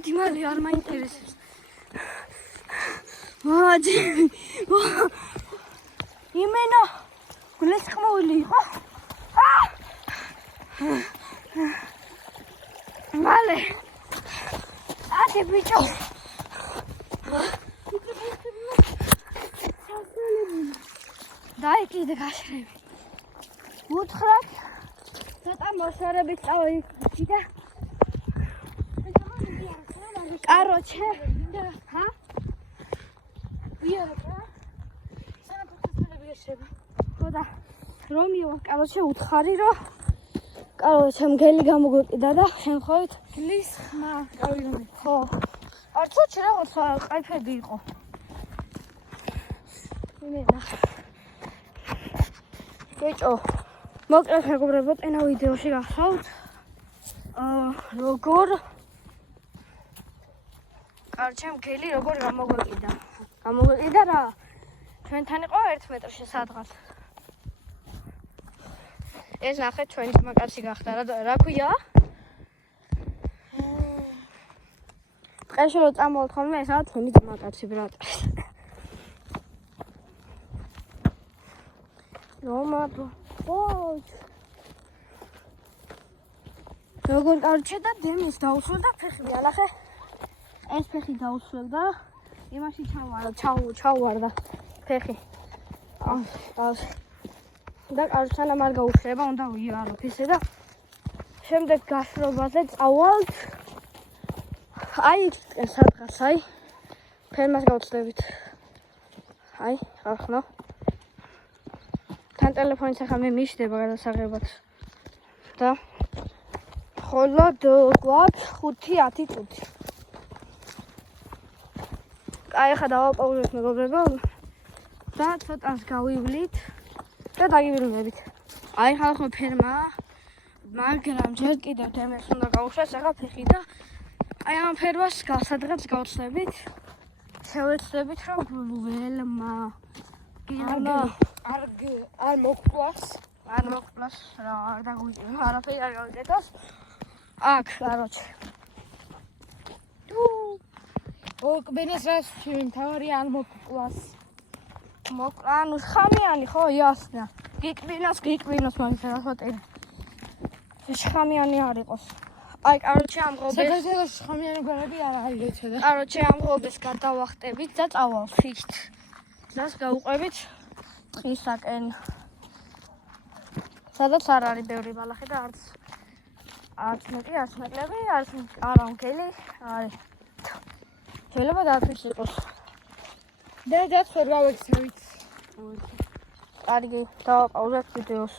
Mati male ar mainteresებს. Mati. Imeno. Გულეს ხმული იყო. მალე. ათი ბიჭო. დაი კიდე გაშრები. უთხრათ. ცოტა მოსარებით წავიდი და Короче, ха? ვიარა. სანაფოთასწრები ხოდა რომიო, короче, უთხარი რომ короче, მგელი გამოგვიყიდა და შემთხვევით გლის ხმა გავიგონე. ხო. არცოჩი რაღაც ყაიფები იყო. იმენა. ბიჭო, მოკლედ მეგობრებო, ენა ვიდეოში გახსოვთ. როგორ არჩემ გელი როგორ გამოგვიყიდა რა ჩვენთან იყო 1 მეტრში სადღაც ეს ნახეთ ჩვენი ძმაკაცი გახდა რა ქვია ტყეში რო წამოვთ ხოლმე ესაა ჩვენი ძმაკაცი ბრატ რომაბო როგორ არჩე და დემის დაუსველ და ფეხი ანახე ეს ფეხი დაუსველ და იმაში ჩავვარდა ფეხი. და სანამ არ გაუშვება, უნდა ვიარო ფესე და შემდეგ გაშრობაზე წავალთ. აი, სადღაც, აი, ფერმას გავწდებით. აი, ახლა. თან ტელეფონით ახლა მე მიშდება გადასაღებად. და ხოლოდ გვაქვს 5-10 წუთი. აი ხა დავაპაუზეთ მეგობრებო და ცოტას გავივლით და დაგიბრუნებით. აი ხალხო ფერმა მაგრამ ჯერ კიდევ თემეს უნდა გავუშვეს ახლა ფეხი და აი ამ ფერმას სადღაც გავცდებით. შევეცდებით რომ ველმა არ მოკვლას რა არ დაგვიჭირა არაფერი არ გავიკეთოს. აქ короче ოკბენეს რას მთავარი არ მოკვლას ანუ ხამიანი ხო იასნა გიკბინოს მაგის რა ხოტი ხამიანი არ იყოს აი короче ამ ღობეს საქართველოს ხამიანი გვერები არ აიგეჩა და короче ამ ღობეს გადავახტებით და წავალთ დას გავუყვებით ტყისაკენ სადაც არ არის ბევრი ბალახი და არც მეკლები არა მგელი არის შეიძლება დააფიქს იყოს. და დაწვერ გავექცევით. კარგი, დავაპაუზეთ ვიდეოს.